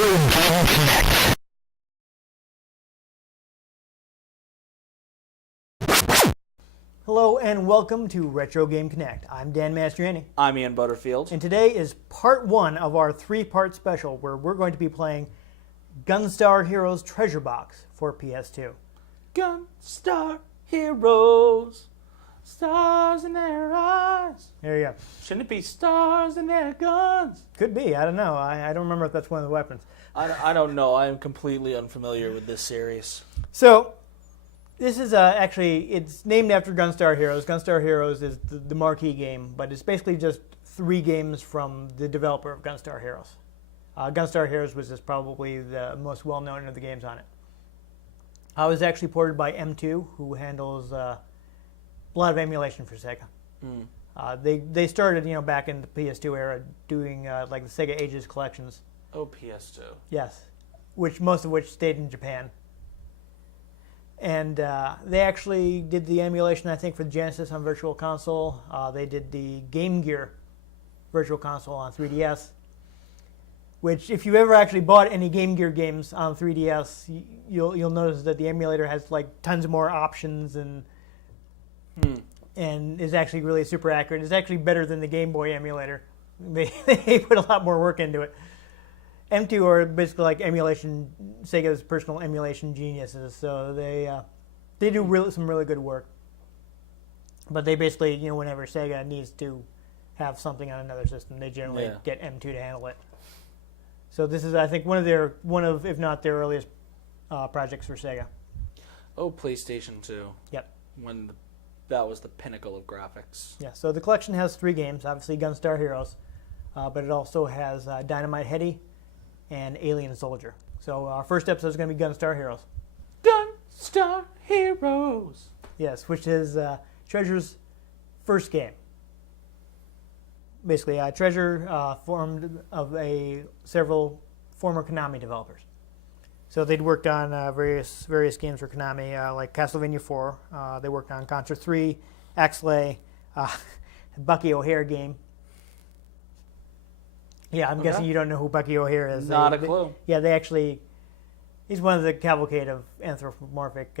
Game Connect. Hello and welcome to Retro Game Connect. I'm Dan Mastriani. I'm Ian Butterfield. And today is part one of our three-part special where we're going to be playing Gunstar Heroes Treasure Box for PS2. Gunstar Heroes, stars in their eyes. There you go. Shouldn't it be stars in their guns? Could be. I don't know. I don't remember if that's one of the weapons. I don't know. I am completely unfamiliar with this series. So, this is actually, it's named after Gunstar Heroes. Gunstar Heroes is the marquee game, but it's basically just three games from the developer of Gunstar Heroes. Gunstar Heroes was just probably the most well-known of the games on it. It was actually ported by M2, who handles a lot of emulation for Sega. They started, back in the PS2 era, doing like the Sega Ages collections. Oh, PS2. Yes, most of which stayed in Japan. And they actually did the emulation, I think, for the Genesis on Virtual Console. They did the Game Gear Virtual Console on 3DS. Which, if you ever actually bought any Game Gear games on 3DS, you'll notice that the emulator has like tons more options and is actually really super accurate. It's actually better than the Game Boy emulator. They put a lot more work into it. M2 are basically like Sega's personal emulation geniuses, so they do some really good work. But they basically, whenever Sega needs to have something on another system, they generally get M2 to handle it. So this is, I think, one of if not their earliest projects for Sega. Oh, PlayStation 2. Yep. That was the pinnacle of graphics. Yeah. So the collection has three games, obviously Gunstar Heroes, but it also has Dynamite Headdy and Alien Soldier. So our first episode is going to be Gunstar Heroes. Gunstar Heroes. Yes, which is Treasure's first game. Basically, Treasure formed of several former Konami developers. So they'd worked on various games for Konami, like Castlevania 4. They worked on Contra 3, Axlay, Bucky O'Hare game. Yeah, I'm guessing you don't know who Bucky O'Hare is. Not a clue. He's one of the cavalcade of anthropomorphic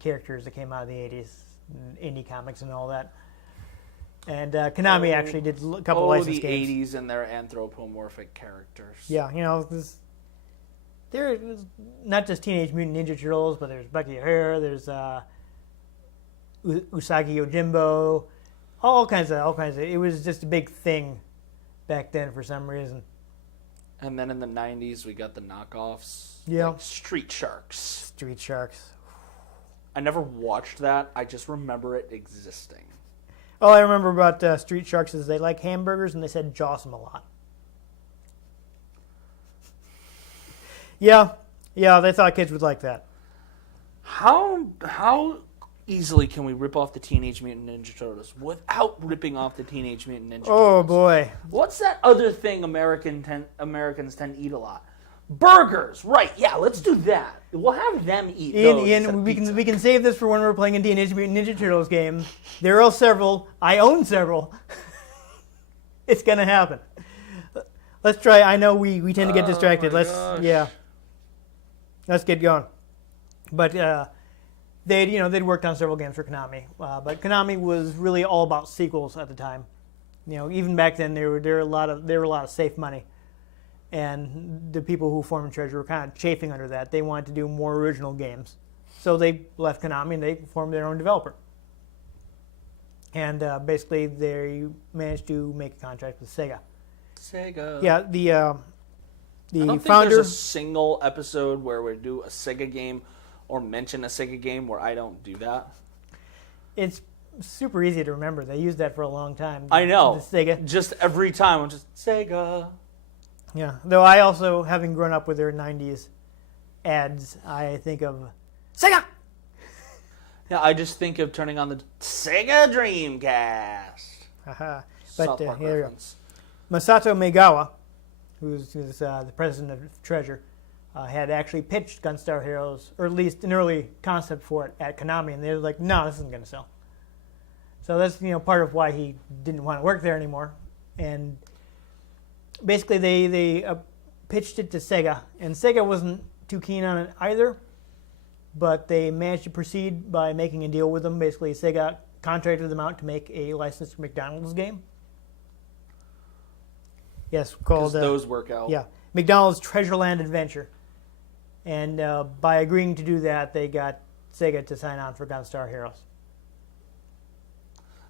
characters that came out of the 80s, indie comics and all that. And Konami actually did a couple licensed games. The 80s and their anthropomorphic characters. Yeah, there's not just Teenage Mutant Ninja Turtles, but there's Bucky O'Hare, there's Usagi Yojimbo, all kinds of. It was just a big thing back then for some reason. And then in the 90s, we got the knockoffs. Yeah. Like Street Sharks. Street Sharks. I never watched that. I just remember it existing. All I remember about Street Sharks is they like hamburgers and they said "Jawsome" a lot. Yeah, they thought kids would like that. How easily can we rip off the Teenage Mutant Ninja Turtles without ripping off the Teenage Mutant Ninja Turtles? Oh boy! What's that other thing Americans tend to eat a lot? Burgers, right? Yeah, let's do that. We'll have them eat those. Ian, we can save this for when we're playing a Teenage Mutant Ninja Turtles game. There are several. I own several. It's gonna happen. Let's try. I know we tend to get distracted. Let's get going. But they'd worked on several games for Konami. But Konami was really all about sequels at the time. Even back then there were a lot of safe money. And the people who formed Treasure were kind of chafing under that. They wanted to do more original games. So they left Konami and they formed their own developer. And basically they managed to make a contract with Sega. Yeah, the I don't founder... think there's a single episode where we do a Sega game or mention a Sega game where I don't do that. It's super easy to remember. They used that for a long time. I know. Sega. Just every time I'm just, Sega. Yeah, though I also, having grown up with their 90s ads, I think of Sega! Yeah, I just think of turning on the Sega Dreamcast. But South Park here reference. Masato Maegawa, who's the president of Treasure, had actually pitched Gunstar Heroes, or at least an early concept for it at Konami, and they were like, no, this isn't going to sell. So that's part of why he didn't want to work there anymore. And basically they pitched it to Sega, and Sega wasn't too keen on it either, but they managed to proceed by making a deal with them. Basically, Sega contracted them out to make a licensed McDonald's game. Yes, called... those work out. Yeah, McDonald's Treasureland Adventure. And by agreeing to do that, they got Sega to sign on for Gunstar Heroes.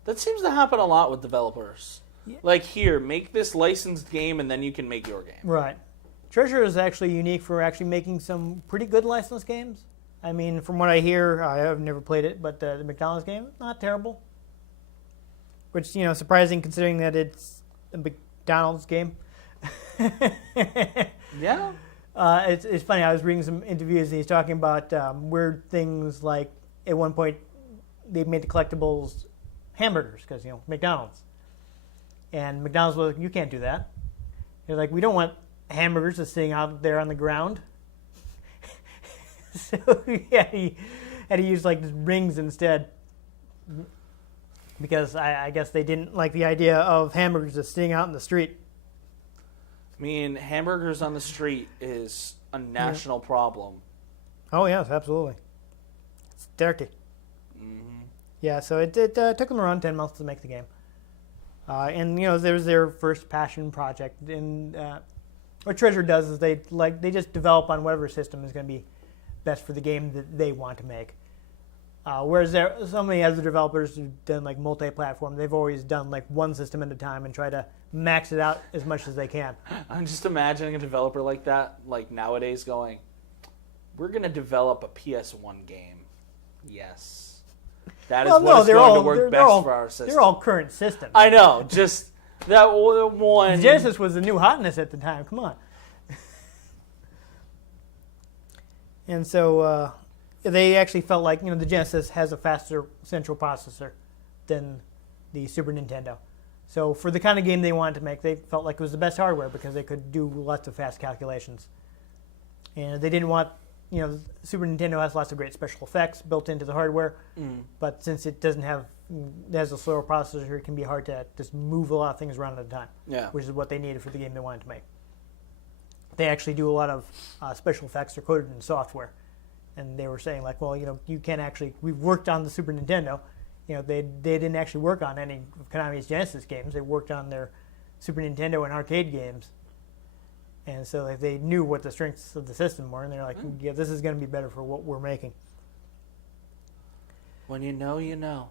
That seems to happen a lot with developers. Yeah. Like, here, make this licensed game, and then you can make your game. Right. Treasure is actually unique for actually making some pretty good licensed games. I mean, from what I hear, I have never played it, but the McDonald's game, not terrible. Which, surprising considering that it's a McDonald's game. Yeah. It's funny, I was reading some interviews and he's talking about weird things like, at one point, they made the collectibles hamburgers, because, McDonald's. And McDonald's was like, you can't do that. They're like, we don't want hamburgers just sitting out there on the ground. So he had to use like rings instead, because I guess they didn't like the idea of hamburgers just sitting out in the street. I mean, hamburgers on the street is a national problem. Oh yes, absolutely. It's dirty. Mm-hmm. Yeah, so it took them around 10 months to make the game, and there's their first passion project. And what Treasure does is they just develop on whatever system is going to be best for the game that they want to make. Whereas so many other developers who've done like multi-platform, they've always done like one system at a time and try to max it out as much as they can. I'm just imagining a developer like that, like nowadays, going, "We're going to develop a PS1 game." Yes, that is what is going to work best for our system. They're all current systems. I know, just that one. Genesis was the new hotness at the time. Come on. And so they actually felt like, the Genesis has a faster central processor than the Super Nintendo. So for the kind of game they wanted to make, they felt like it was the best hardware because they could do lots of fast calculations. And they didn't want, Super Nintendo has lots of great special effects built into the hardware, but since it has a slower processor, it can be hard to just move a lot of things around at a time, which is what they needed for the game they wanted to make. They actually do a lot of special effects that are coded in software. And they were saying, like, well, you can't actually... We've worked on the Super Nintendo. They didn't actually work on any of Konami's Genesis games. They worked on their Super Nintendo and arcade games. And so they knew what the strengths of the system were. And they're like, yeah, this is going to be better for what we're making. When you know, you know.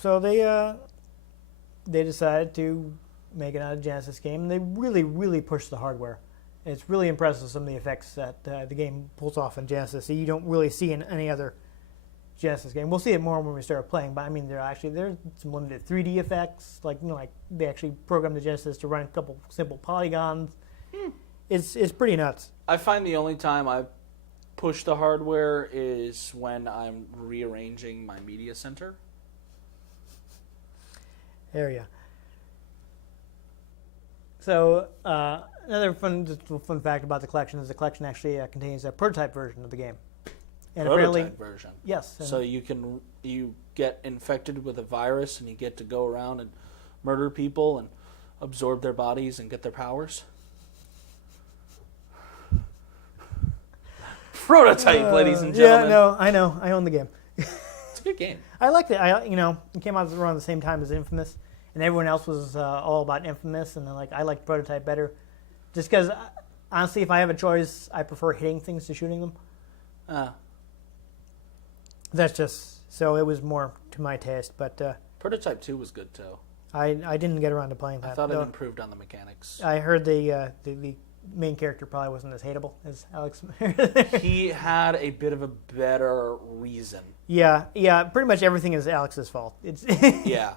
So they decided to make another Genesis game. And they really, really pushed the hardware. It's really impressive, some of the effects that the game pulls off in Genesis that you don't really see in any other Genesis game. We'll see it more when we start playing, but I mean, there's some limited 3D effects. Like they actually programmed the Genesis to run a couple simple polygons. It's pretty nuts. I find the only time I push the hardware is when I'm rearranging my media center. There you go. So another fun fact about the collection is the collection actually contains a prototype version of the game. And Prototype version. Yes. So you get infected with a virus and you get to go around and murder people and absorb their bodies and get their powers. Prototype, ladies and gentlemen. Yeah, no, I know. I own the game. It's a good game. I liked it. It came out around the same time as Infamous. And everyone else was all about Infamous, and I liked Prototype better. Just because, honestly, if I have a choice, I prefer hitting things to shooting them. That's just, so it was more to my taste. But Prototype 2 was good, too. I didn't get around to playing that. I thought it improved on the mechanics. I heard the main character probably wasn't as hateable as Alex. He had a bit of a better reason. Yeah, pretty much everything is Alex's fault. It's Yeah.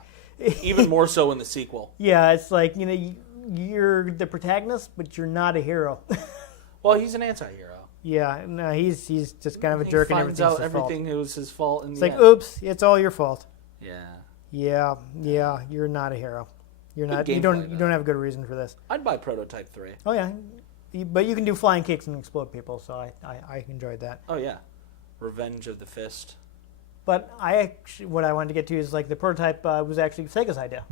Even more so in the sequel. Yeah, it's like, you're the protagonist, but you're not a hero. Well, he's an anti-hero. Yeah, no, he's just kind of a jerk and everything's his fault. Everything was his fault. It's like, oops, it's all your fault. Yeah. Yeah, you're not a hero. You're not. You don't have a good reason for this. I'd buy Prototype 3. Oh yeah, but you can do flying kicks and explode people, so I enjoyed that. Oh yeah, Revenge of the Fist. But what I wanted to get to is like the Prototype was actually Sega's idea.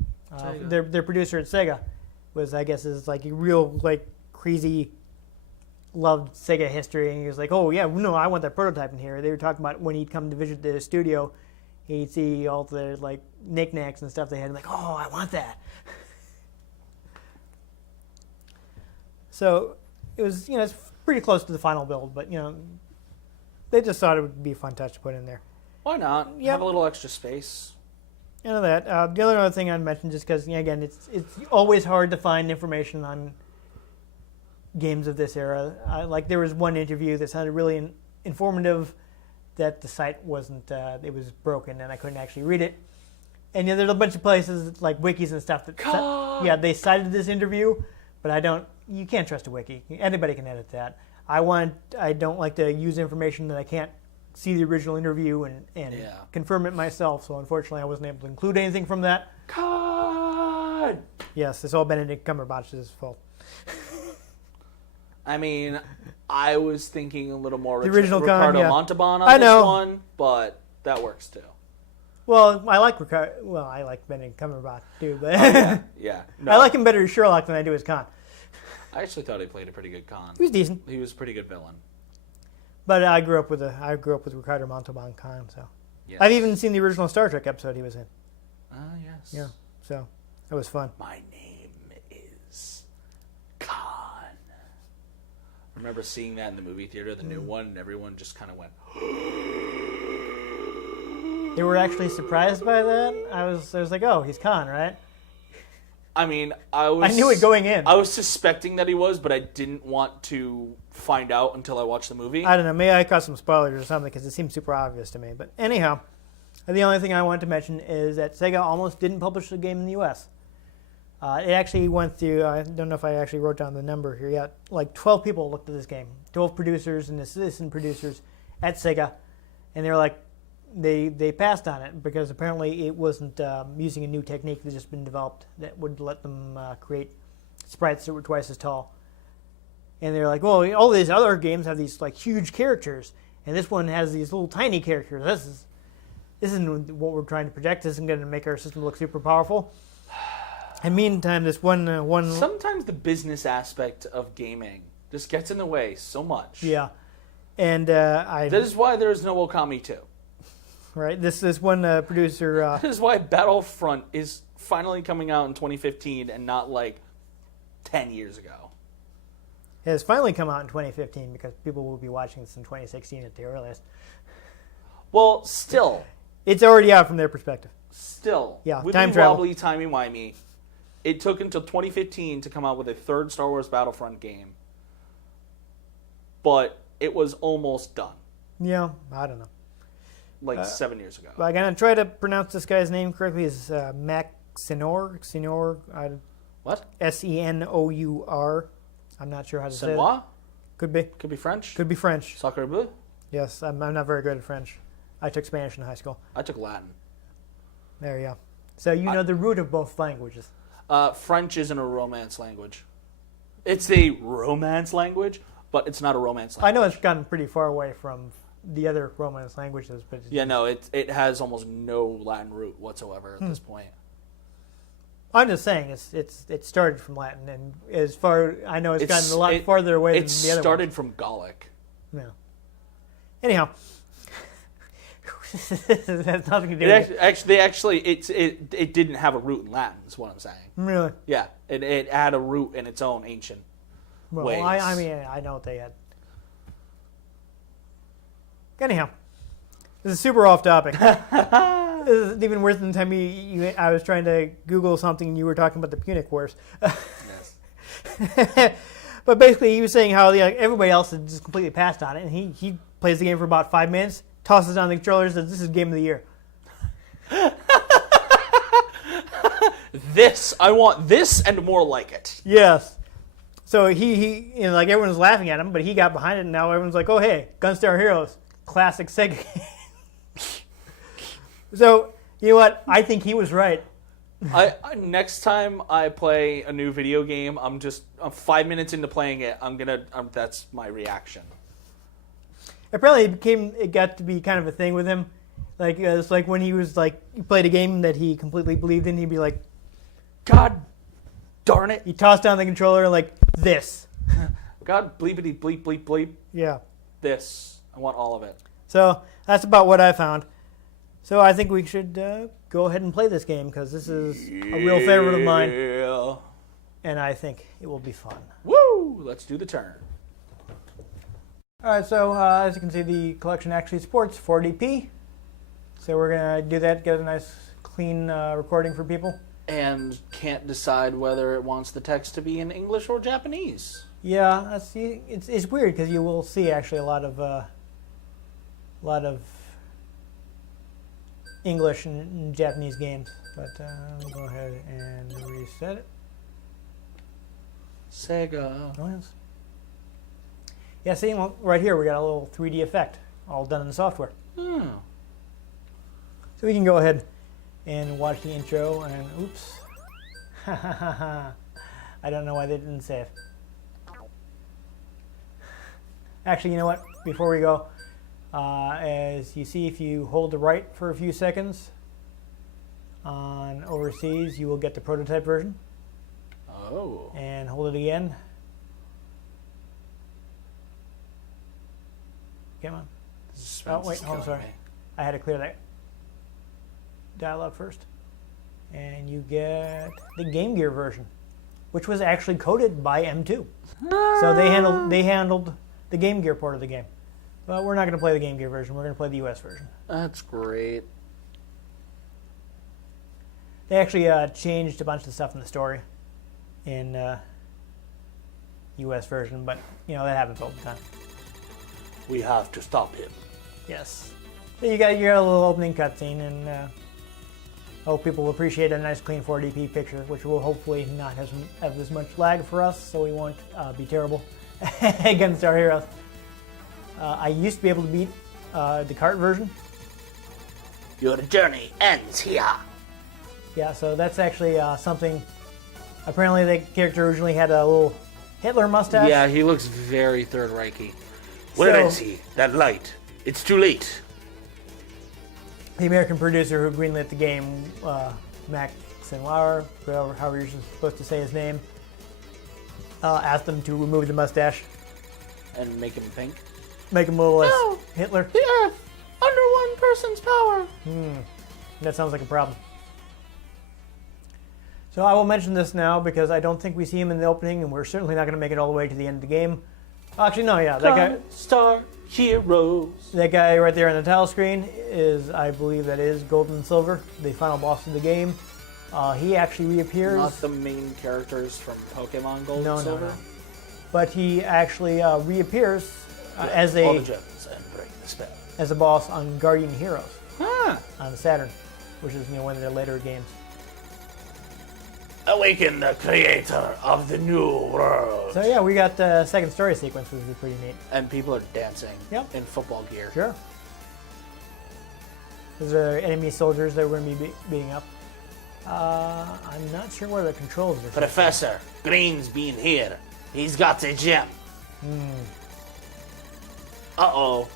Their producer at Sega was, I guess, is like a real like crazy loved Sega history, and he was like, "Oh yeah, no, I want that prototype in here." They were talking about when he'd come to visit the studio, he'd see all the like knickknacks and stuff they had, and like, "Oh, I want that." So it was, it's pretty close to the final build, but they just thought it would be a fun touch to put in there. Why not? Yep. Have a little extra space. The other thing I'd mention, just because again, it's always hard to find information on games of this era. Like there was one interview that sounded really informative, that the site wasn't, it was broken and I couldn't actually read it. And there's a bunch of places like wikis and stuff that they cited this interview, but you can't trust a wiki. Anybody can edit that. I don't like to use information that I can't see the original interview and confirm it myself. So unfortunately, I wasn't able to include anything from that. God. Yes, it's all Benedict Cumberbatch's fault. I mean, I was thinking a little more the original Ricardo Montalban on this one, but that works too. Well, I like Benedict Cumberbatch too, but yeah. No. I like him better as Sherlock than I do as Khan. I actually thought he played a pretty good Khan. He was decent. He was a pretty good villain. But I grew up with Ricardo Montalban Khan, so yes. I've even seen the original Star Trek episode he was in. Yes. Yeah, so that was fun. My name is Khan. I remember seeing that in the movie theater, the new one, and everyone just kind of went. They were actually surprised by that. I was like, oh, he's Khan, right? I mean, I knew it going in. I was suspecting that he was, but I didn't want to find out until I watched the movie. I don't know. Maybe I caught some spoilers or something because it seemed super obvious to me. But anyhow, the only thing I wanted to mention is that Sega almost didn't publish the game in the U.S. It actually went through, I don't know if I actually wrote down the number here yet, like 12 people looked at this game. 12 producers and assistant producers at Sega. And they were like, they passed on it because apparently it wasn't using a new technique that's just been developed that would let them create sprites that were twice as tall. And they're like, well, all these other games have these like huge characters, and this one has these little tiny characters. This isn't what we're trying to project. This isn't going to make our system look super powerful. And meantime, this one sometimes the business aspect of gaming just gets in the way so much. Yeah, and that is why there is no Okami 2. Right, this one producer. This is why Battlefront is finally coming out in 2015 and not like 10 years ago. It has finally come out in 2015 because people will be watching this in 2016 at the earliest. Well, still. It's already out from their perspective. Still. Yeah, time travel. Wobbly, timey-wimey. It took until 2015 to come out with a third Star Wars Battlefront game. But it was almost done. Yeah, I don't know. Like 7 years ago. I'm going to try to pronounce this guy's name correctly. It's Mac Senor. What? Senour. I'm not sure how to say it. Senoir? Could be. Could be French. Could be French. Sacre bleu? Yes, I'm not very good at French. I took Spanish in high school. I took Latin. There you go. So you know the root of both languages. French isn't a Romance language. It's a Romance language, but it's not a Romance language. I know it's gotten pretty far away from the other Romance languages, but it has almost no Latin root whatsoever at this point. I'm just saying it started from Latin, and as far I know, it's gotten a lot farther away than the other ones. It started from Gallic. Yeah. Anyhow, it has nothing to do with it. It didn't have a root in Latin. Is what I'm saying. Really? Yeah, it had a root in its own ancient ways. I mean, I know what they had. Anyhow, this is super off topic. This is even worse than the time I was trying to Google something and you were talking about the Punic Wars. Yes. But basically, he was saying how everybody else had just completely passed on it, and he plays the game for about 5 minutes, tosses down the controller, says, "This is game of the year." I want this and more like it. Yes. So he everyone was laughing at him, but he got behind it, and now everyone's like, "Oh hey, Gunstar Heroes, classic Sega game." So, you know what? I think he was right. Next time I play a new video game, I'm 5 minutes into playing it. That's my reaction. Apparently, it got to be kind of a thing with him. Like it's like when he was he played a game that he completely believed in. He'd be like, "God darn it!" He tossed down the controller like this. God, bleepity bleep bleep bleep. Yeah. This. I want all of it. So that's about what I found. So I think we should go ahead and play this game because this is a real favorite of mine. Yeah. And I think it will be fun. Woo! Let's do the turn. All right, so as you can see, the collection actually supports 4DP. So we're going to do that, get a nice clean recording for people. And can't decide whether it wants the text to be in English or Japanese. Yeah, it's weird because you will see actually a lot of English and Japanese games. But we'll go ahead and reset it. Sega. Oh, yes. Yeah, see, well, right here we got a little 3D effect, all done in the software. Hmm. So we can go ahead and watch the intro and oops. I don't know why they didn't save. Actually, you know what? Before we go, as you see, if you hold the right for a few seconds on overseas, you will get the prototype version. Oh. And hold it again. Come on. Oh, wait, I'm sorry. I had to clear that dialogue first. And you get the Game Gear version, which was actually coded by M2. So they handled the Game Gear part of the game. But we're not going to play the Game Gear version. We're going to play the US version. That's great. They actually changed a bunch of stuff in the story in US version, but you know that happens all the time. We have to stop him. Yes. So you got a little opening cutscene, and hope people will appreciate a nice clean 4DP picture, which will hopefully not have as much lag for us, so we won't be terrible against our heroes. I used to be able to beat the cart version. Your journey ends here. Yeah, so that's actually something. Apparently, the character originally had a little Hitler mustache. Yeah, he looks very Third Reichy. Where is he? That light. It's too late. The American producer who greenlit the game, Max Senwauer, however you're supposed to say his name, asked them to remove the mustache. And make him pink? Make him a little less Hitler. The Earth! Under one person's power! That sounds like a problem. So I will mention this now because I don't think we see him in the opening, and we're certainly not going to make it all the way to the end of the game. Actually, no, yeah. That guy, Gunstar Heroes. that guy right there on the title screen is, I believe that is Gold and Silver, the final boss of the game. He actually reappears. Not the main characters from Pokemon Gold and Silver? No. But he actually reappears as all the gems and break the spell. As a boss on Guardian Heroes on Saturn, which is one of their later games. Awaken the creator of the new world. So yeah, we got the second story sequence, which is pretty neat. And people are dancing Yep. in football gear. Sure. Those are enemy soldiers that we're going to be beating up. I'm not sure where the controls are. Professor Green's been here. He's got a gem. Uh-oh.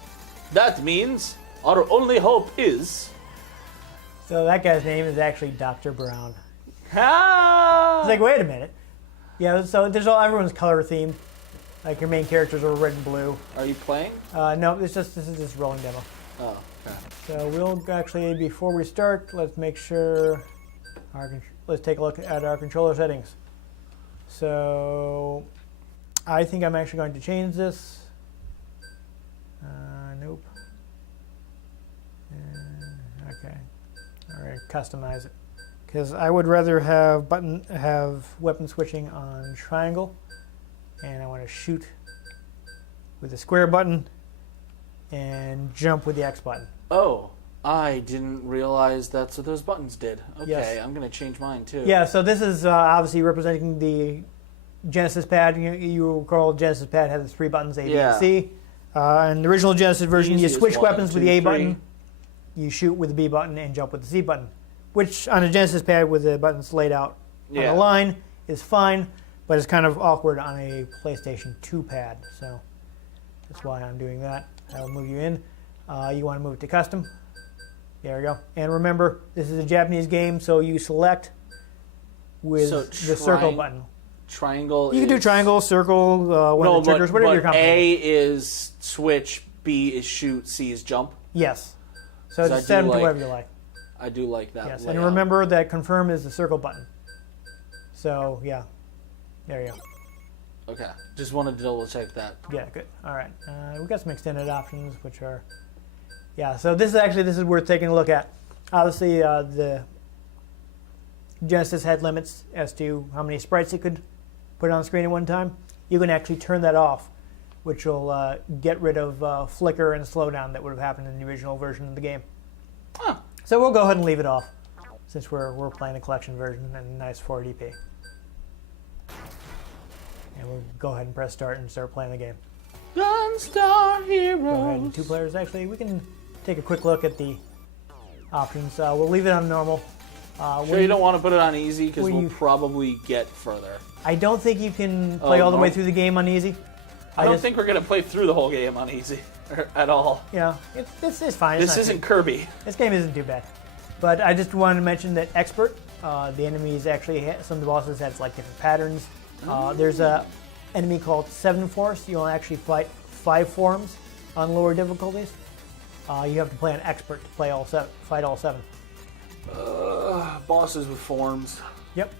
That means our only hope is... So that guy's name is actually Dr. Brown. Ah! It's like, wait a minute. Yeah, so there's everyone's color theme. Like your main characters are red and blue. Are you playing? No, this is just rolling demo. Oh, okay. So we'll actually, before we start, let's make sure, let's take a look at our controller settings. So I think I'm actually going to change this. Nope. Okay. All right, customize it. Because I would rather have weapon switching on triangle, and I want to shoot with the square button and jump with the X button. Oh, I didn't realize that's what those buttons did. Okay, Yes. I'm going to change mine too. Yeah, so this is obviously representing the Genesis pad. You recall Genesis pad had the 3 buttons, A, B, and C. In the original Genesis version, you switch weapons with the A button, you shoot with the B button, and jump with the C button. Which on a Genesis pad with the buttons laid out on the line is fine, but it's kind of awkward on a PlayStation 2 pad. So that's why I'm doing that. I'll move you in. You want to move it to custom. There we go. And remember, this is a Japanese game, so you select with the circle button. Triangle. You can do triangle, circle, one of the triggers, whatever you're comfortable with. A is switch, B is shoot, C is jump. Yes. So just set them to whatever you like. I do like that. Yes, layout. and remember that confirm is the circle button. So yeah, there you go. Okay, just wanted to double check that. Yeah, good. All right, we've got some extended options, which are, yeah. So this is worth taking a look at. Obviously, the Genesis had limits as to how many sprites it could put on screen at one time. You can actually turn that off, which will get rid of flicker and slowdown that would have happened in the original version of the game. Huh. So we'll go ahead and leave it off, since we're playing the collection version and nice 480p. And we'll go ahead and press start and start playing the game. Gunstar Heroes. Go ahead and 2 players. Actually, we can take a quick look at the options. We'll leave it on normal. Sure you don't want to put it on easy because we'll probably get further. I don't think you can play all the way through the game on easy. I don't think we're going to play through the whole game on easy at all. Yeah, it's fine. This isn't Kirby. This game isn't too bad. But I just wanted to mention that Expert, the enemies actually, some of the bosses have like different patterns. There's a enemy called 7 Force. You'll actually fight 5 forms on lower difficulties. You have to play an Expert to play fight all 7. Bosses with forms. Yep.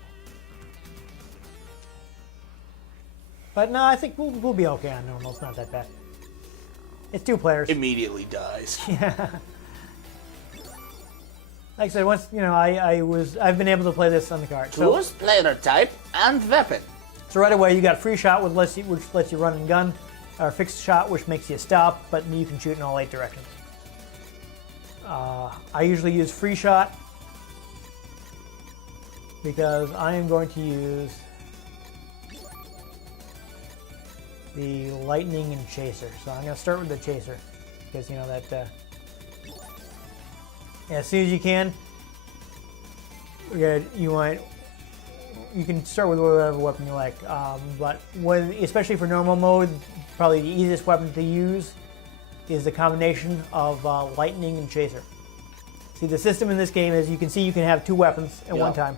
But no, I think we'll be okay on normal. It's not that bad. It's 2 players. Immediately dies. Yeah. Like I said, once I've been able to play this on the cart. Choose player type and weapon. So right away you got free shot, which lets you run and gun, or fixed shot, which makes you stop, but you can shoot in all 8 directions. I usually use free shot because I am going to use the lightning and chaser. So I'm going to start with the chaser because as soon as you can, you can start with whatever weapon you like. But especially for normal mode, probably the easiest weapon to use is the combination of lightning and chaser. See, the system in this game is you can have 2 weapons at one time.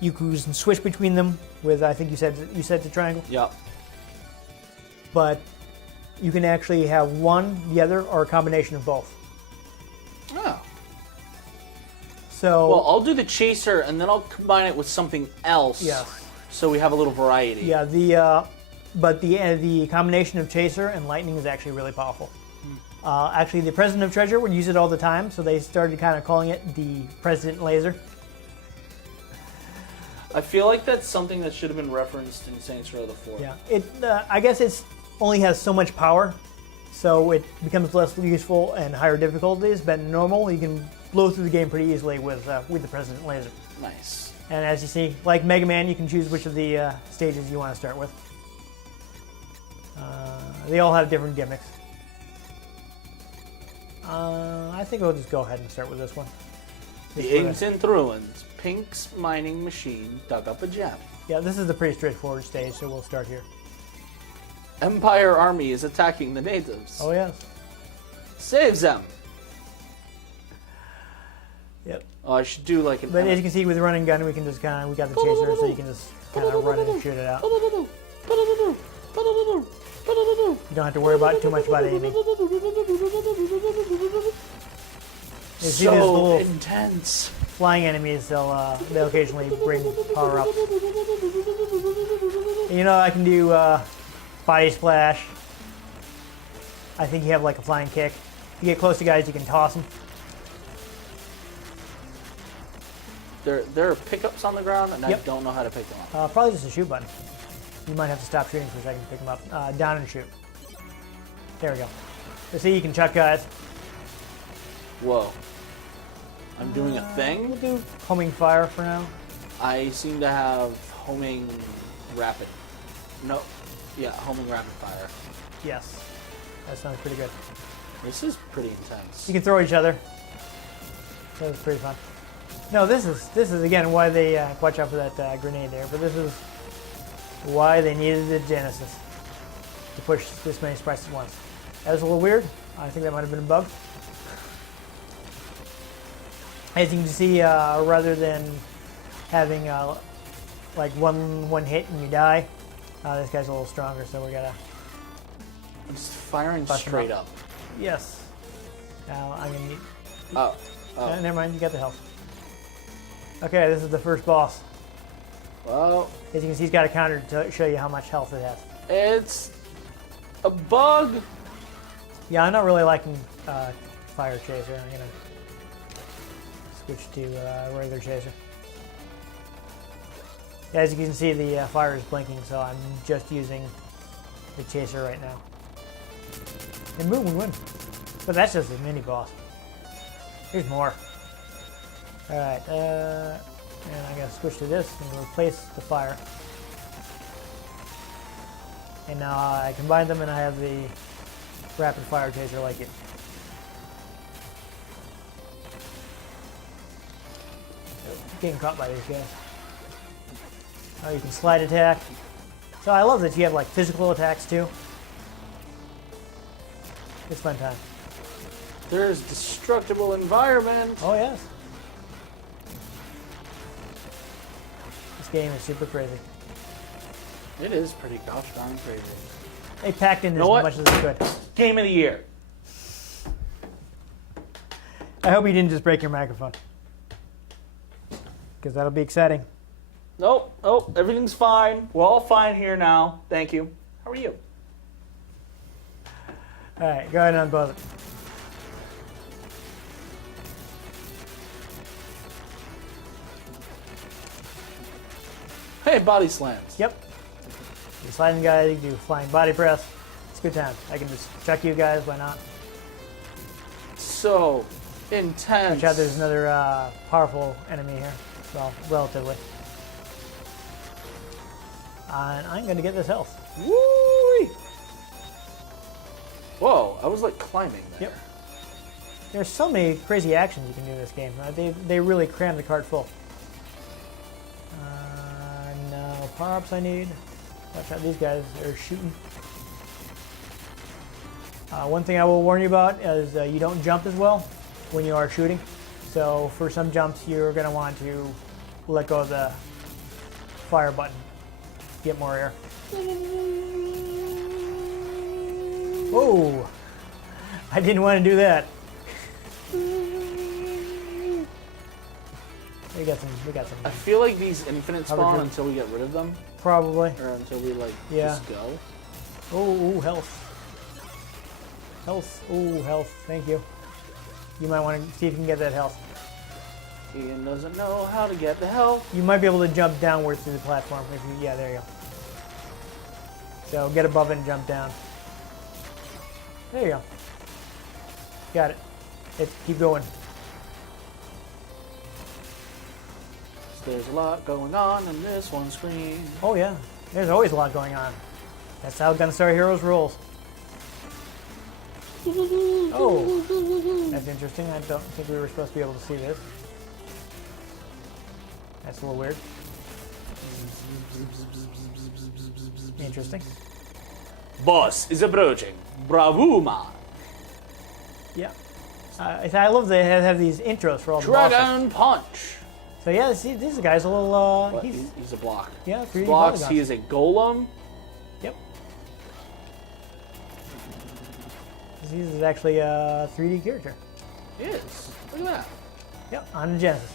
You can switch between them with, I think you said the triangle. Yep. But you can actually have one, the other, or a combination of both. Oh. So. Well, I'll do the chaser and then I'll combine it with something else. Yes. So we have a little variety. Yeah. But the combination of chaser and lightning is actually really powerful. Actually, the President of Treasure would use it all the time, so they started kind of calling it the President Laser. I feel like that's something that should have been referenced in Saints Row the 4th. Yeah, I guess it only has so much power, so it becomes less useful and higher difficulties. But in normal, you can blow through the game pretty easily with the President Laser. Nice. And as you see, like Mega Man, you can choose which of the stages you want to start with. They all have different gimmicks. I think we'll just go ahead and start with this one. The ancient ruins. Pink's mining machine dug up a gem. Yeah, this is a pretty straightforward stage, so we'll start here. Empire army is attacking the natives. Oh, yes. Save them. Yep. Oh, I should do like an... But as you can see with the running gun, we got the chaser, so you can just kind of run and shoot it out. You don't have to worry too much about aiming. You see these little intense flying enemies, they'll occasionally bring power up. And I can do body splash. I think you have like a flying kick. If you get close to guys, you can toss them. There are pickups on the ground, and I don't know how to pick them up. Probably just a shoot button. You might have to stop shooting for a second to pick them up. Down and shoot. There we go. So see, you can chuck guys. Whoa. I'm doing a thing? We'll do homing fire for now. I seem to have homing rapid. No. Yeah, homing rapid fire. Yes. That sounds pretty good. This is pretty intense. You can throw each other. That was pretty fun. No, this is again why they watch out for that grenade there. But this is why they needed the Genesis to push this many sprites at once. That was a little weird. I think that might have been a bug. As you can see, rather than having like one hit and you die. This guy's a little stronger, so we gotta. I'm just firing Bust him straight up. up. Yes. Now I'm gonna need. Oh. Never mind. You got the health. Okay, this is the first boss. Well, as you can see, he's got a counter to show you how much health it has. It's a bug. Yeah, I'm not really liking Fire Chaser. I'm gonna switch to regular Chaser. As you can see, the fire is blinking, so I'm just using the Chaser right now. And boom, we win. But that's just a mini boss. Here's more. Alright, and I'm gonna switch to this and replace the fire. And now I combine them and I have the rapid fire chaser like it. Getting caught by these guys. Oh, you can slide attack. So I love that you have like physical attacks too. It's fun time. There's destructible environment. Oh yes. This game is super crazy. It is pretty gosh darn crazy. They packed in as much as they could. Game of the year. I hope you didn't just break your microphone. Because that'll be exciting. Nope, everything's fine. We're all fine here now. Thank you. How are you? Alright, go ahead and unbuzz it. Hey, body slams. Yep. You sliding guys, you do flying body press. It's a good time. I can just chuck you guys, why not? So intense. Watch out, there's another powerful enemy here. Well, relatively. And I'm going to get this health. Woo! Whoa, I was like climbing there. Yep. There's so many crazy actions you can do in this game. They really cram the card full. No power-ups I need. Watch out, these guys are shooting. One thing I will warn you about is you don't jump as well when you are shooting. So for some jumps, you're going to want to let go of the fire button. Get more air. Whoa! I didn't want to do that. We got some. I feel like these infinite spawn until we get rid of them. Probably. Or until we just go. Oh, health. Health. Oh, health. Thank you. You might want to see if you can get that health. Ian doesn't know how to get the health. You might be able to jump downwards through the platform. If you, yeah, there you go. So get above it and jump down. There you go. Got it. Keep going. There's a lot going on in this one screen. Oh yeah, there's always a lot going on. That's how Gunstar Heroes rolls. Oh, that's interesting. I don't think we were supposed to be able to see this. That's a little weird. Interesting. Boss is approaching. Bravuma. Yeah. I love they have these intros for all the bosses. Dragon Punch. So yeah, see, this guy's a little. He's a block. Yeah, 3D blocks. polygons. He is a golem. Yep. He is actually a 3D character. He is. Look at that. Yep, on the Genesis.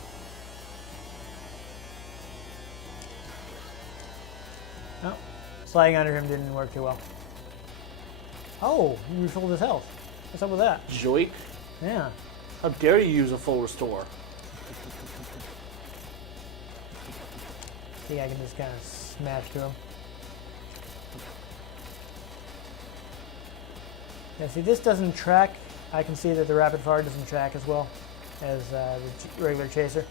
No, sliding under him didn't work too well. Oh, he refilled his health. What's up with that? Joik. Yeah. How dare you use a full restore? See, I can just kind of smash through him. Yeah, see, this doesn't track. I can see that the rapid fire doesn't track as well as the regular chaser.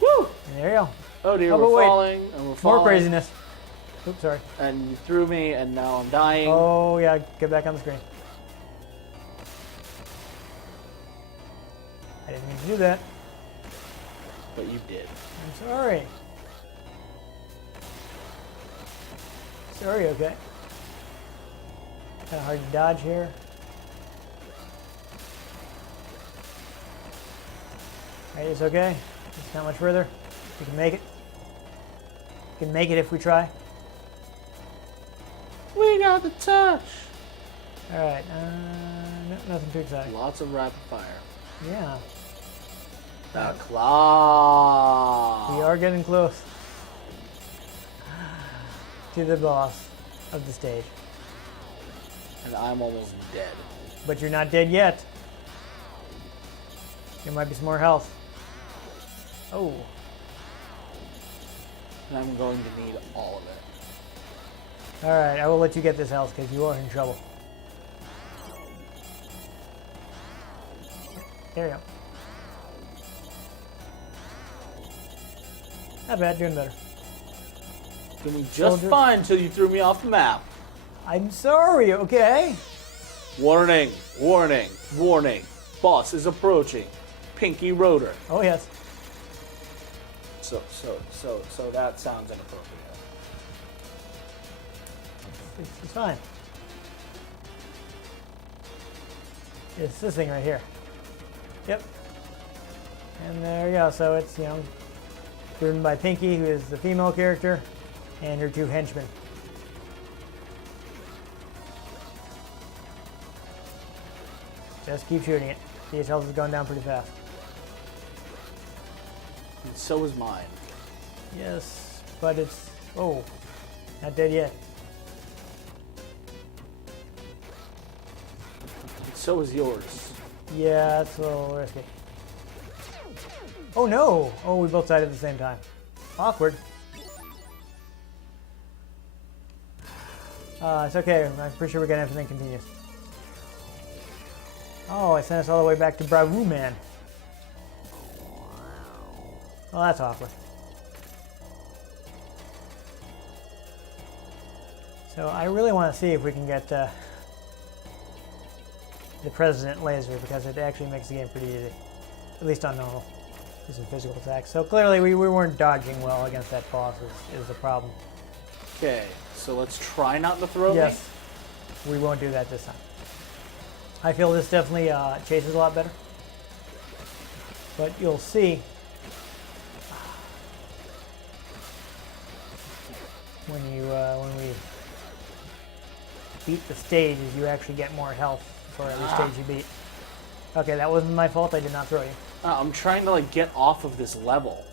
Woo! And there you go. Oh dear, Oh, but we're wait. falling, and we're falling. More craziness. Oops, sorry. And you threw me, and now I'm dying. Oh, yeah, get back on the screen. I didn't mean to do that. But you did. I'm sorry. Sorry, okay. Kind of hard to dodge here. Alright, it's okay. It's not much further. We can make it. We can make it if we try. We got the touch. Alright, nothing too exciting. Lots of rapid fire. Yeah. The claw. We are getting close to the boss of the stage. And I'm almost dead. But you're not dead yet. There might be some more health. Oh. And I'm going to need all of it. Alright, I will let you get this health because you are in trouble. There you go. Not bad, doing better. Doing just fine until you threw me off the map. I'm sorry, okay? Warning, warning, warning. Boss is approaching. Pinky rotor. Oh, yes. So that sounds inappropriate. It's fine. It's this thing right here. Yep. And there you go. So it's, driven by Pinky, who is the female character, and her two henchmen. Just keep shooting it. His health is going down pretty fast. And so is mine. Yes, but it's... Oh, not dead yet. And so is yours. Yeah, that's a little risky. Oh no! Oh, we both died at the same time. Awkward. It's okay. I'm pretty sure we're getting everything continuous. Oh, I sent us all the way back to Bravo Man. Well, that's awkward. So I really want to see if we can get the President laser, because it actually makes the game pretty easy. At least on normal. Using physical attacks. So clearly we weren't dodging well against that boss is the problem. Okay, so let's try not to throw me. Yes. We won't do that this time. I feel this definitely chases a lot better. But you'll see when we beat the stage, is you actually get more health for every stage you beat. Okay, that wasn't my fault. I did not throw you. I'm trying to get off of this level.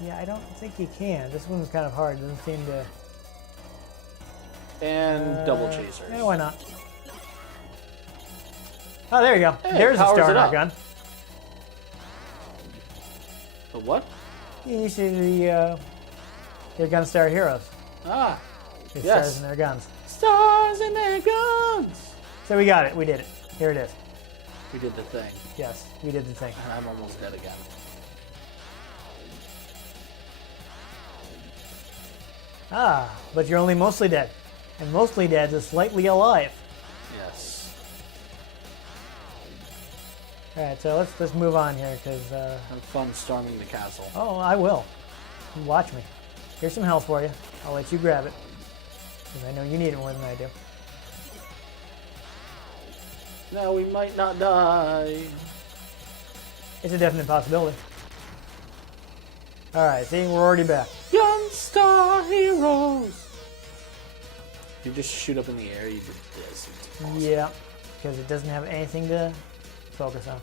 Yeah, I don't think you can. This one's kind of hard. Doesn't seem to. And double chasers. Yeah, why not? Oh, there you go. Hey, there's a star in our up. gun. The what? You see they're Gunstar heroes. Ah, It yes. stars in their guns. Stars in their guns. So we got it. We did it. Here it is. We did the thing. Yes, we did the thing. And I'm almost dead again. Ah, but you're only mostly dead. And mostly dead is slightly alive. Yes. Alright, so let's move on here, because... Have fun storming the castle. Oh, I will. Watch me. Here's some health for you. I'll let you grab it. Because I know you need it more than I do. Now we might not die. It's a definite possibility. Alright, see, we're already back. Gunstar heroes. You just shoot up in the air, you do this. It's awesome. Yeah, because it doesn't have anything to focus on.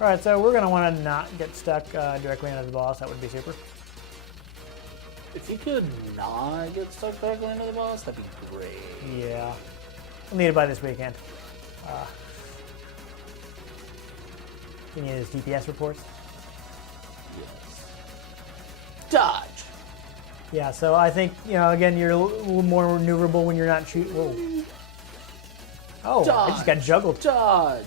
Alright, so we're going to want to not get stuck directly into the boss. That would be super. If you could not get stuck directly into the boss, that'd be great. Yeah. We'll need it by this weekend. We need his DPS reports. Yes. Dodge. Yeah, so I think, again, you're a little more maneuverable when you're not shooting. Whoa. Oh, Dodge. I just got juggled. Dodge.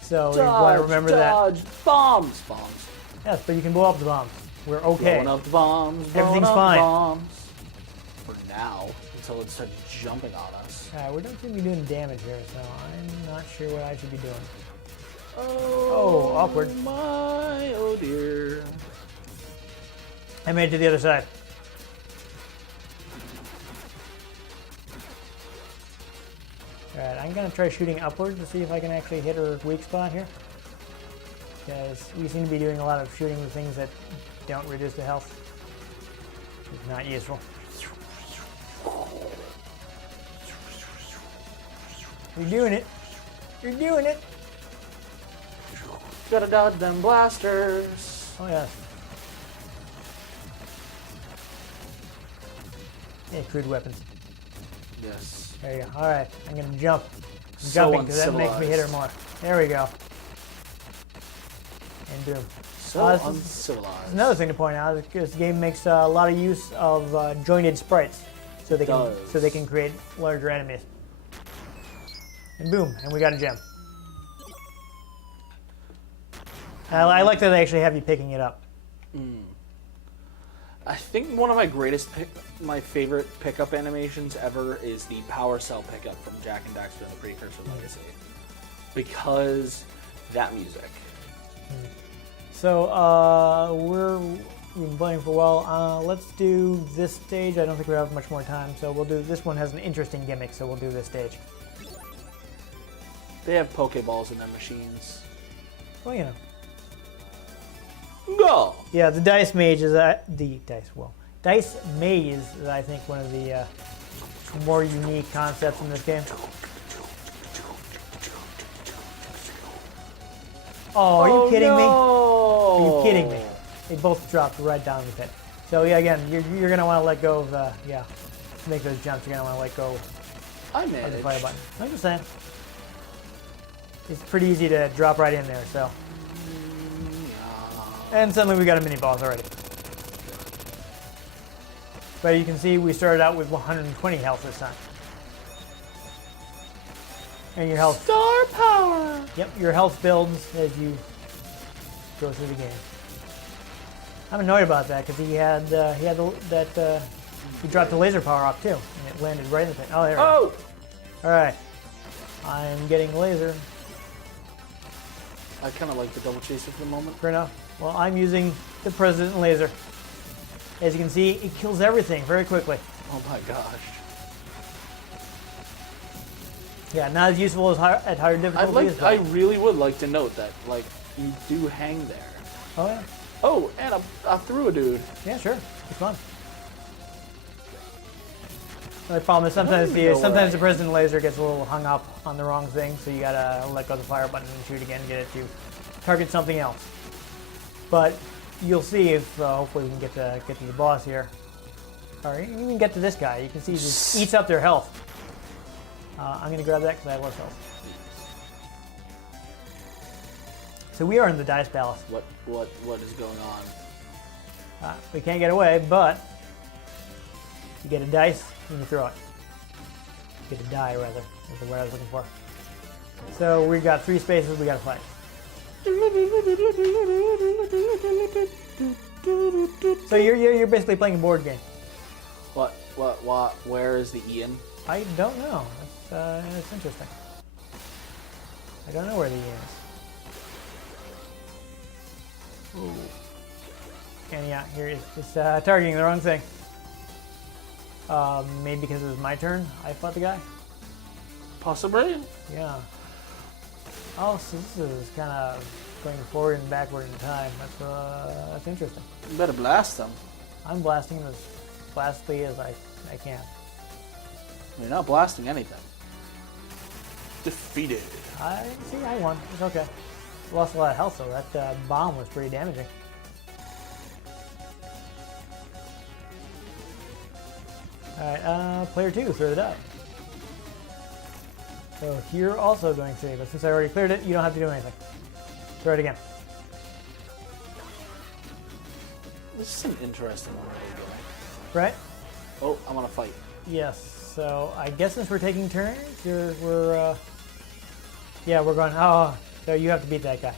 So Dodge. you want to remember Dodge. that. Bombs. Bombs. Yes, but you can blow up the bombs. We're okay. Blowing up the bombs. Blowing Everything's up fine. The bombs. For now, until it starts jumping on us. We don't seem to be doing damage here, so I'm not sure what I should be doing. Oh, awkward. My, oh dear. I made it to the other side. Alright, I'm going to try shooting upward to see if I can actually hit her weak spot here. because we seem to be doing a lot of shooting with things that don't reduce the health. It's not useful. You're doing it. You're doing it. Gotta dodge them blasters. Oh yeah. Yeah, crude weapons. Yes. There you go. All right, I'm gonna jump. I'm So jumping because that makes me hit her uncivilized. more. There we go. And boom. So This is uncivilized. another thing to point out is this game makes a lot of use of jointed sprites, so they can create larger enemies. And boom, and we got a gem. I like that they actually have you picking it up. I think one of my favorite pickup animations ever is the power cell pickup from Jak and Daxter and the Precursor Legacy, because that music. So we've been playing for a while. Let's do this stage. I don't think we have much more time, so we'll do this one. Has an interesting gimmick, so we'll do this stage. They have Pokeballs in their machines. Well, you know. Go! Yeah, the dice mage is dice maze is I think one of the more unique concepts in this game. Oh, are you kidding me? Are you kidding me? They both dropped right down the pit. So yeah, again, you're gonna want to let go of to make those jumps. You're gonna want to let go I of the managed. fire button. I'm just saying, it's pretty easy to drop right in there. So. And suddenly we got a mini boss already. But you can see we started out with 120 health this time. And your health. Star power! Yep, your health builds as you go through the game. I'm annoyed about that because he dropped the laser power off too, and it landed right in the pit. Oh, there we go. All right, I'm getting laser. I kind of like the double chaser for the moment. Fair enough. Well, I'm using the President Laser. As you can see, it kills everything very quickly. Oh my gosh. Yeah, not as useful as at higher difficulties. I really would like to note that, like, you do hang there. Oh yeah. Oh, and I threw a dude. Yeah, sure. It's fun. The problem is sometimes the President Laser gets a little hung up on the wrong thing, so you gotta let go of the fire button and shoot again, get it to target something else. But you'll see if hopefully we can get to the boss here, or even get to this guy. You can see he just eats up their health. I'm gonna grab that because I have less health. So we are in the dice palace. What is going on? We can't get away, but you get a dice and you throw it. You get a die, rather, is the word I was looking for. So we got 3 spaces we gotta fight. So you're basically playing a board game. What, where is the Ian? I don't know. It's interesting. I don't know where the E is. Ooh. And yeah, here it's targeting the wrong thing. Maybe because it was my turn, I fought the guy. Possibly. Yeah. Oh, so this is kind of going forward and backward in time. That's interesting. You better blast them. I'm blasting as fastly as I can. You're not blasting anything. Defeated. I won. It's okay. Lost a lot of health though. That bomb was pretty damaging. Alright, player 2, throw the die. So you're also going to, but since I already cleared it, you don't have to do anything. Throw it again. This is an interesting one right here. Right? Oh, I want to fight. Yes. So I guess since we're taking turns, we're going. Oh, so you have to beat that guy.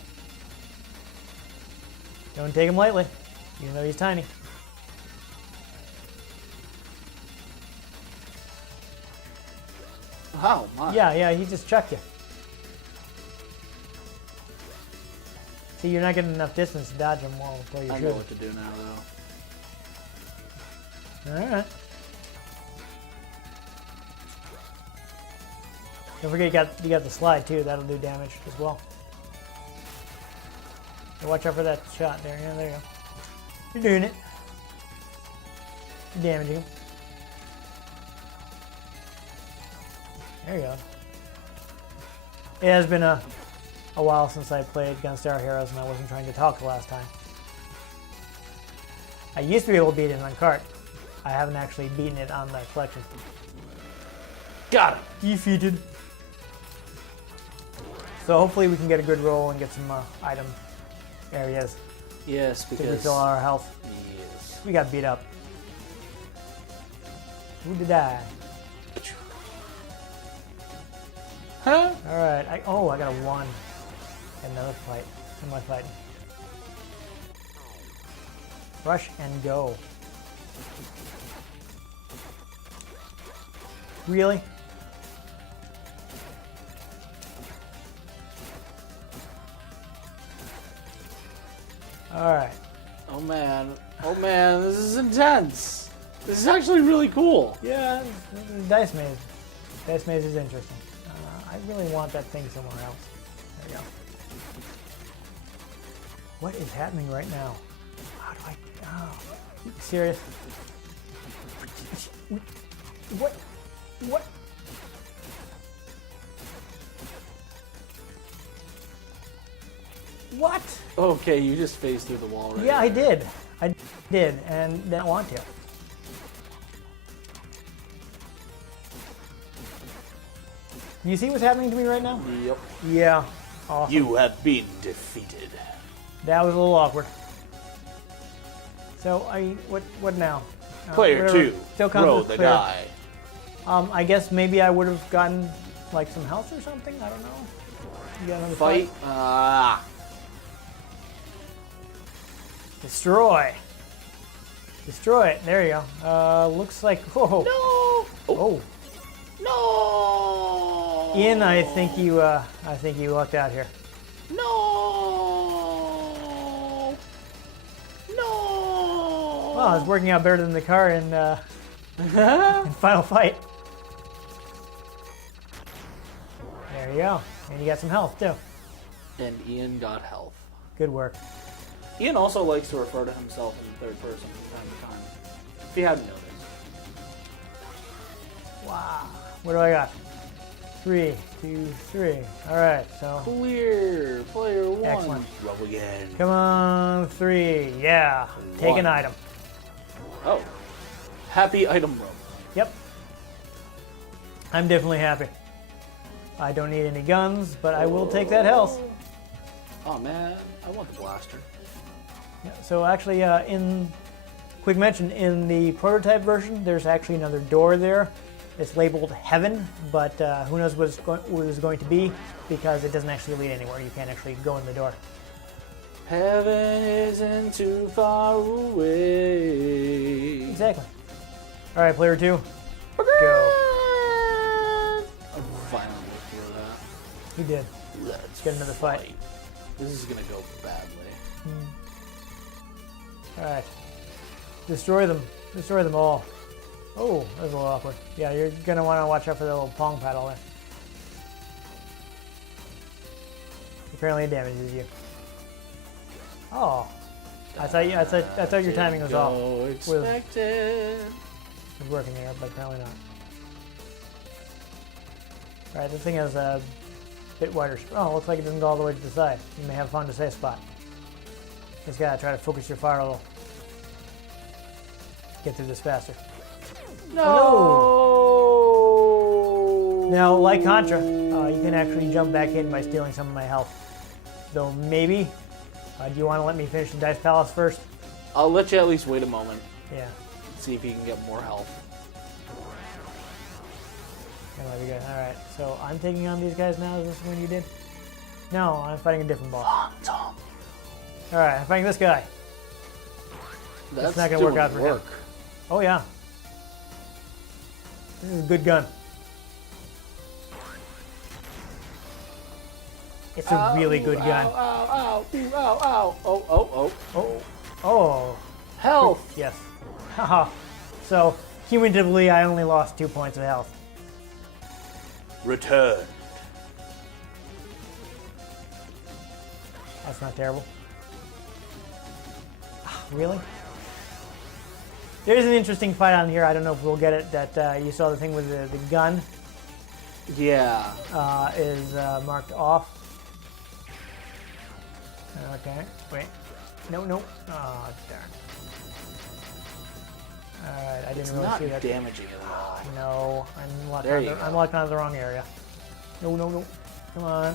Don't take him lightly, even though he's tiny. Wow, my. Yeah, he just chucked you. See, you're not getting enough distance to dodge him while you're shooting. I know what to do now, though. All right. Don't forget you got the slide too. That'll do damage as well. Watch out for that shot there. Yeah, there you go. You're doing it. You're damaging him. There you go. It has been a while since I played Gunstar Heroes and I wasn't trying to talk the last time. I used to be able to beat it on cart. I haven't actually beaten it on the collection. Got him. Defeated. So hopefully we can get a good roll and get some item areas. Yes, to because... refill our health. Yes. We got beat up. Who did I? Huh? Alright. I got a 1. Another fight. Who am I fighting? Rush and go. Really? Alright. Oh man, this is intense. This is actually really cool. Yeah, Dice Maze. Dice Maze is interesting. I really want that thing somewhere else. There you go. What is happening right now? How do I... Oh, you serious? What? What? What? Okay, you just phased through the wall right Yeah, there. I did. I did, and didn't want to. You see what's happening to me right now? Yep. Yeah. Awesome. You have been defeated. That was a little awkward. So, what now? Player 2, Still comes roll with the player. die. I guess maybe I would have gotten like some health or something. I don't know. You got another Fight. Destroy. Destroy it. There you go. Looks like. Whoa. No. Oh. No. Ian, I think you lucked out here. No. No. Well, it's working out better than the car in Final Fight. There you go. And you got some health too. And Ian got health. Good work. Ian also likes to refer to himself in third person from time to time. If you hadn't noticed. Wow. What do I got? 3, 2, 3. All right. So Clear. Player 1. Excellent. Roll again. come on, 3. Yeah. Take an 1. item. Oh. Happy item roll. Yep. I'm definitely happy. I don't need any guns, but I will take that health. Oh man, I want the blaster. Yeah, so actually, in quick mention, in the prototype version, there's actually another door there. It's labeled Heaven, but who knows what it's going to be because it doesn't actually lead anywhere. You can't actually go in the door. Heaven isn't too far away. Exactly. All right, player 2. Go. I finally went through that. He did. Let's get another fight. This is gonna go badly. All right. Destroy them. Destroy them all. Oh, that was a little awkward. Yeah, you're gonna want to watch out for the little pong paddle there. Apparently, it damages you. Oh, I thought your timing was off. Expected. It was working there, but apparently not. All right, this thing has a bit wider. Oh, looks like it doesn't go all the way to the side. You may have fun to safe spot. Just gotta try to focus your fire a little. Get through this faster. No. Oh, no. Now, like Contra, you can actually jump back in by stealing some of my health. Though maybe, do you want to let me finish the Dice Palace first? I'll let you at least wait a moment. Yeah. See if you can get more health. That might be good. All right. So I'm taking on these guys now. Is this the one you did? No, I'm fighting a different boss. All right, I'm fighting this guy. That's not gonna work out for him. work. Oh yeah. This is a good gun. It's a really good gun. Ow, ow, ow, ow, ow. Oh, oh, oh. Oh, oh. Health. Yes. Haha. So cumulatively, I only lost 2 points of health. Return. That's not terrible. Really? There's an interesting fight on here. I don't know if we'll get it. That you saw the thing with the gun. Yeah. Is marked off. Okay. Wait. No. Oh, darn. Alright, I didn't really see that. It's not damaging at all. No, I'm locked onto the wrong area. No. Come on.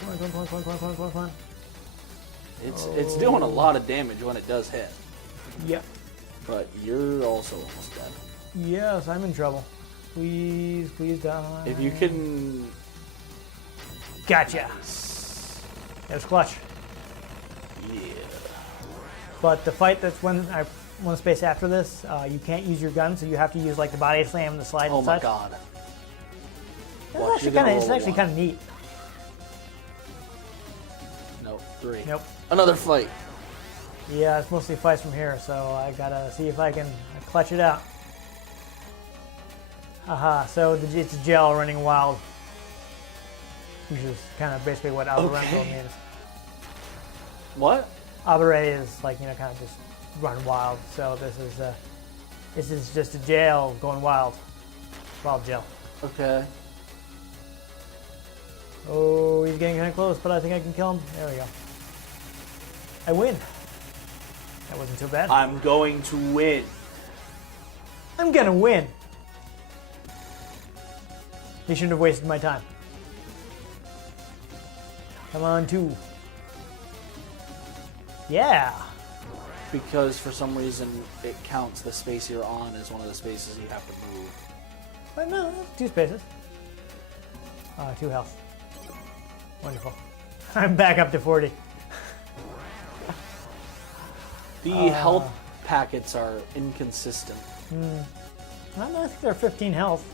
Come on. It's doing a lot of damage when it does hit. Yep. But you're also almost dead. Yes, I'm in trouble. Please die. If you can... Gotcha. That was clutch. Yeah. But the fight that's one space after this, you can't use your gun, so you have to use like the body slam, the slide, and such. Oh my god. It's actually kind of neat. Nope. 3. Nope. Another fight. Yeah, it's mostly fights from here, so I gotta see if I can clutch it out. Haha, so it's gel running wild. Which is kind of basically what Alberento means. What? Alberet is like, kind of just run wild. So this is just a jail going wild. Wild jail. Okay. Oh, he's getting kind of close, but I think I can kill him. There we go. I win. That wasn't too bad. I'm going to win. I'm gonna win. You shouldn't have wasted my time. Come on, 2. Yeah. Because for some reason it counts the space you're on as one of the spaces you have to move. But no, 2 spaces. 2 health. Wonderful. I'm back up to 40. The health packets are inconsistent. I think they're 15 health.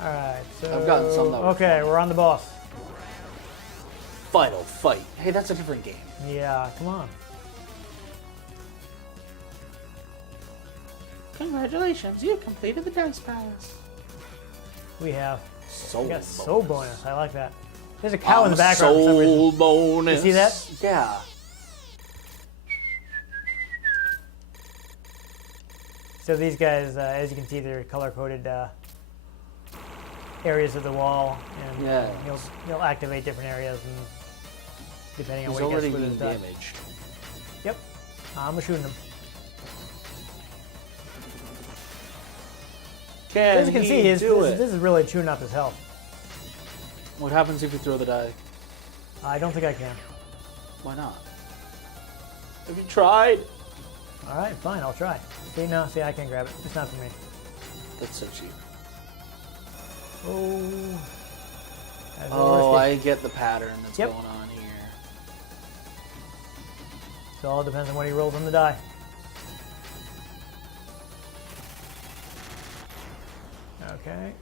Alright, so... I've gotten some that were okay, we're on the boss. Final fight. Hey, that's a different game. Yeah, come on. Congratulations, you completed the dice pass. We have. Soul We got bonus. soul bonus. I like that. There's a cow in the background for some Soul reason. bonus. You see that? Yeah. So these guys, as you can see, they're color-coded areas of the wall, and Yeah. he'll activate different areas, and depending on He's what he already gets with his being die. damaged. Yep, I'm shooting him. As you can see, this is really chewing up his health. What happens if you throw the die? I don't think I can. Why not? Have you tried? All right, fine, I'll try. See, I can't grab it. It's not for me. That's so cheap. Oh. That's Oh, risky. I get the pattern that's Yep. going on here. So it all depends on what he rolls on the die. Okay.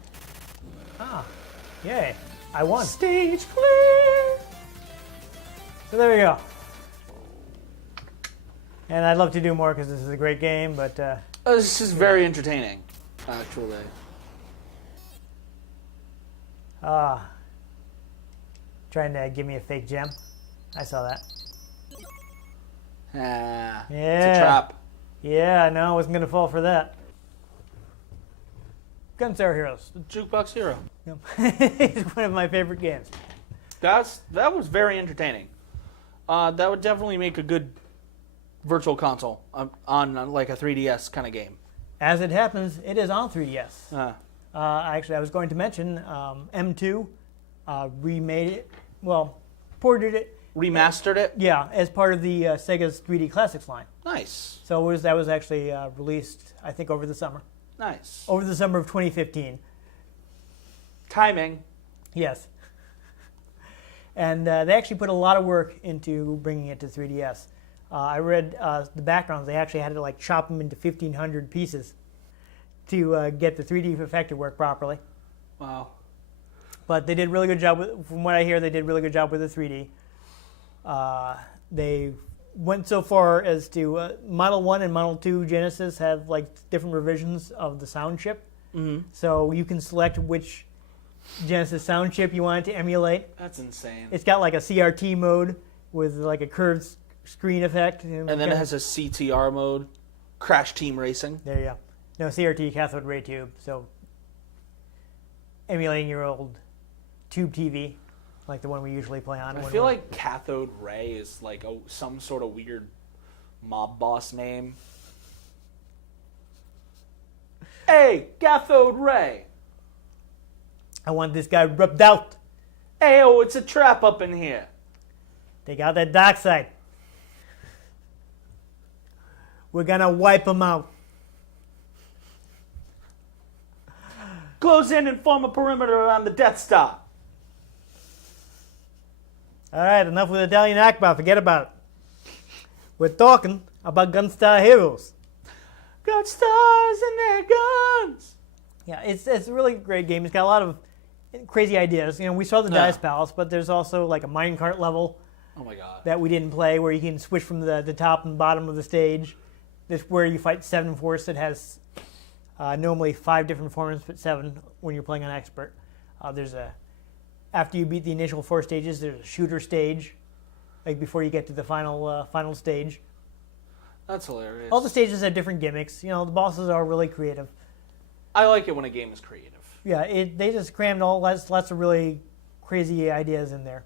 Yay. I won. Stage clear! So there we go. And I'd love to do more because this is a great game, but... This is very entertaining, actually. Trying to give me a fake gem. I saw that. Yeah. Yeah. It's a trap. Yeah, no, I wasn't going to fall for that. Gunstar Heroes. The Jukebox Hero. Yep. It's one of my favorite games. That was very entertaining. That would definitely make a good virtual console on like a 3DS kind of game. As it happens, it is on 3DS. Actually, I was going to mention M2 remade it. Well, ported it. Remastered it? Yeah, as part of the Sega's 3D Classics line. Nice. So that was actually released, I think, over the summer. Nice. Over the summer of 2015. Timing. Yes. And they actually put a lot of work into bringing it to 3DS. I read the backgrounds. They actually had to chop them into 1,500 pieces to get the 3D effect to work properly. Wow. But they did a really good job from what I hear, they did a really good job with the 3D. They went so far as to Model 1 and Model 2 Genesis have different revisions of the sound chip. Mm-hmm. So you can select which Genesis sound chip you want it to emulate. That's insane. It's got a CRT mode with like a curved screen effect. And then it has a CTR mode, Crash Team Racing. There you go. No, CRT, cathode ray tube. So emulating your old tube TV, like the one we usually play on. I feel like cathode ray is like some sort of weird mob boss name. Hey, cathode ray. I want this guy rubbed out. Hey, oh, it's a trap up in here. Take out that dark side. We're gonna wipe him out. Close in and form a perimeter around the Death Star. All right, enough with Italian Akbar. Forget about it. We're talking about Gunstar Heroes. Got stars in their guns. Yeah, it's a really great game. It's got a lot of crazy ideas. You know, we saw the Dice Palace, but there's also like a minecart level. Oh my god. That we didn't play, where you can switch from the top and bottom of the stage. This where you fight 7 Force. It has normally 5 different forms, but 7 when you're playing on expert. After you beat the initial 4 stages, there's a shooter stage, like before you get to the final stage. That's hilarious. All the stages have different gimmicks. You know, the bosses are really creative. I like it when a game is creative. Yeah, they just crammed lots of really crazy ideas in there.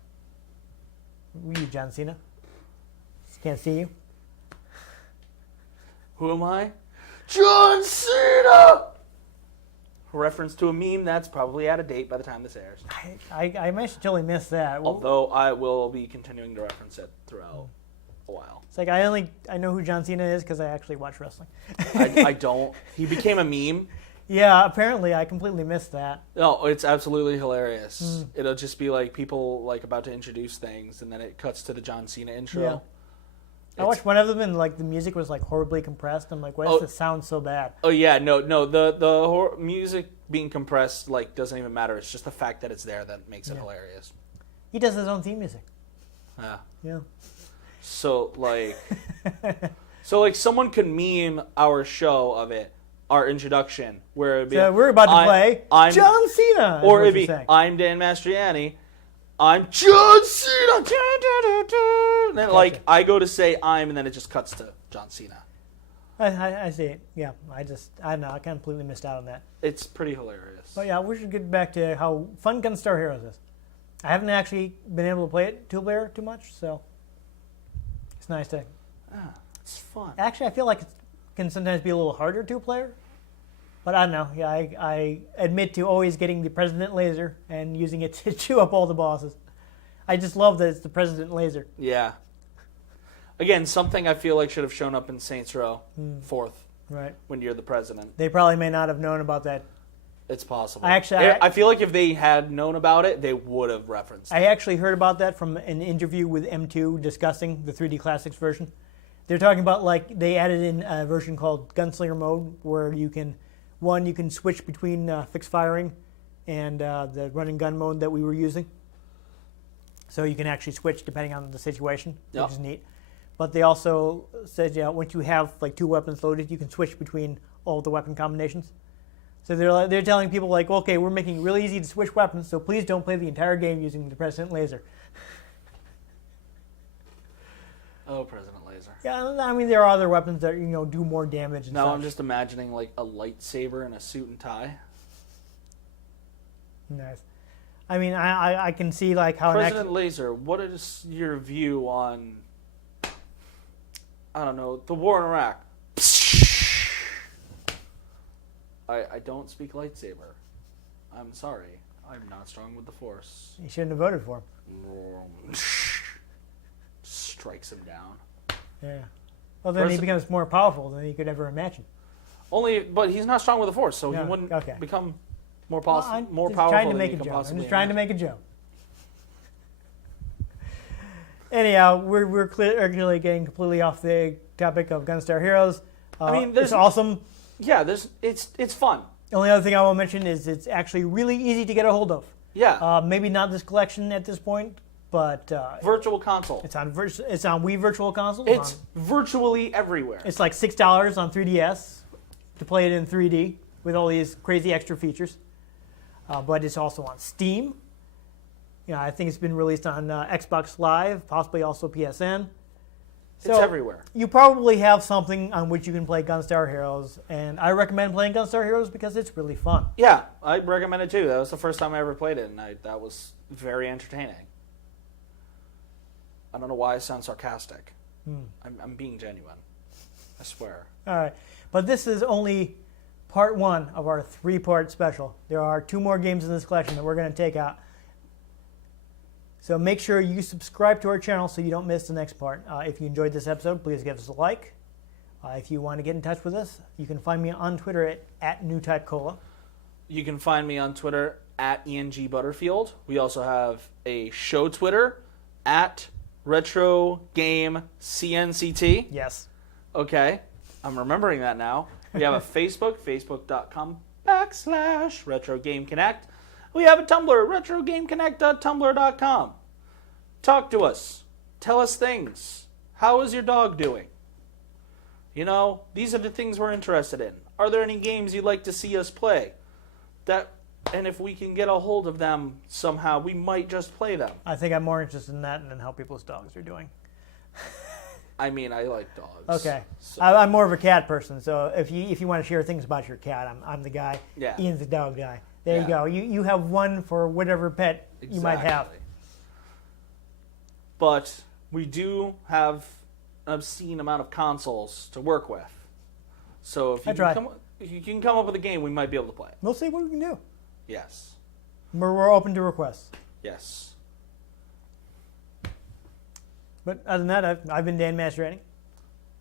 Who are you, John Cena? Can't see you. Who am I? John Cena! Reference to a meme that's probably out of date by the time this airs. I might totally miss that. Although I will be continuing to reference it throughout a while. It's like I know who John Cena is because I actually watch wrestling. I don't. He became a meme. Yeah, apparently I completely missed that. No, it's absolutely hilarious. It'll just be like people like about to introduce things, and then it cuts to the John Cena intro. Yeah. I watched one of them, and like the music was like horribly compressed. I'm like, why does this sound so bad? Oh yeah, no. The music being compressed like doesn't even matter. It's just the fact that it's there that makes it hilarious. He does his own theme music. Yeah. So like someone could meme our show of it, our introduction, where it'd be we're about to play John Cena, or it'd be I'm Dan Mastriani. I'm John Cena. And then, like, I go to say and then it just cuts to John Cena. I see it. Yeah, I don't know. I completely missed out on that. It's pretty hilarious. But yeah, we should get back to how fun Gunstar Heroes is. I haven't actually been able to play it two-player too much, so it's nice to. It's fun. Actually, I feel like it can sometimes be a little harder two-player. But I don't know. Yeah, I admit to always getting the President Laser and using it to chew up all the bosses. I just love that it's the President Laser. Yeah. Again, something I feel like should have shown up in Saints Row 4th. Right. When you're the president. They probably may not have known about that. It's possible. I feel like if they had known about it, they would have referenced it. I actually heard about that from an interview with M2 discussing the 3D Classics version. They're talking about like they added in a version called Gunslinger Mode where you can switch between fixed firing and the run and gun mode that we were using. So you can actually switch depending on the situation, which is neat. But they also said, once you have like 2 weapons loaded, you can switch between all the weapon combinations. So they're telling people like, okay, we're making it really easy to switch weapons, so please don't play the entire game using the President Laser. Oh, President Laser. Yeah, I mean there are other weapons that do more damage. And now such. I'm just imagining like a lightsaber and a suit and tie. Nice. I mean, I can see like how President Laser. What is your view on? I don't know, the war in Iraq. I don't speak lightsaber. I'm sorry. I'm not strong with the Force. You shouldn't have voted for him. Strikes him down. Yeah. Well, then he becomes more powerful than he could ever imagine. But he's not strong with the Force, so he wouldn't become more powerful than he could possibly. I'm just trying to make a joke. Anyhow, we're clearly getting completely off the topic of Gunstar Heroes. I mean, it's awesome. Yeah, it's fun. The only other thing I will mention is it's actually really easy to get a hold of. Yeah. Maybe not this collection at this point, but Virtual Console. It's on Wii Virtual Console. It's virtually everywhere. It's like $6 on 3DS to play it in 3D with all these crazy extra features. But it's also on Steam. I think it's been released on Xbox Live, possibly also PSN. So it's everywhere. You probably have something on which you can play Gunstar Heroes, and I recommend playing Gunstar Heroes because it's really fun. Yeah, I recommend it too. That was the first time I ever played it, and that was very entertaining. I don't know why I sound sarcastic. I'm being genuine. I swear. All right. But this is only part 1 of our 3-part special. There are 2 more games in this collection that we're going to take out. So make sure you subscribe to our channel so you don't miss the next part. If you enjoyed this episode, please give us a like. If you want to get in touch with us, you can find me on Twitter at NewTypeCola. You can find me on Twitter at ENG Butterfield. We also have a show Twitter at Retro Game CNCT. Yes. Okay, I'm remembering that now. We have a Facebook, facebook.com/RetroGameConnect. We have a Tumblr, RetroGameConnect.tumblr.com. Talk to us. Tell us things. How is your dog doing? These are the things we're interested in. Are there any games you'd like to see us play? And if we can get a hold of them somehow, we might just play them. I think I'm more interested in that than how people's dogs are doing. I mean, I like dogs. Okay. So. I'm more of a cat person, so if you want to share things about your cat, I'm the guy. Yeah. Ian's the dog guy. There you go. You have one for whatever pet you might have. But we do have an obscene amount of consoles to work with. So if you can come up with a game, we might be able to play it. We'll see what we can do. Yes. We're open to requests. Yes. But other than that, I've been Dan Mastriani.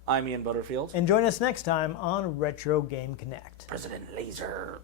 I'm Ian Butterfield. And join us next time on Retro Game Connect. President Laser.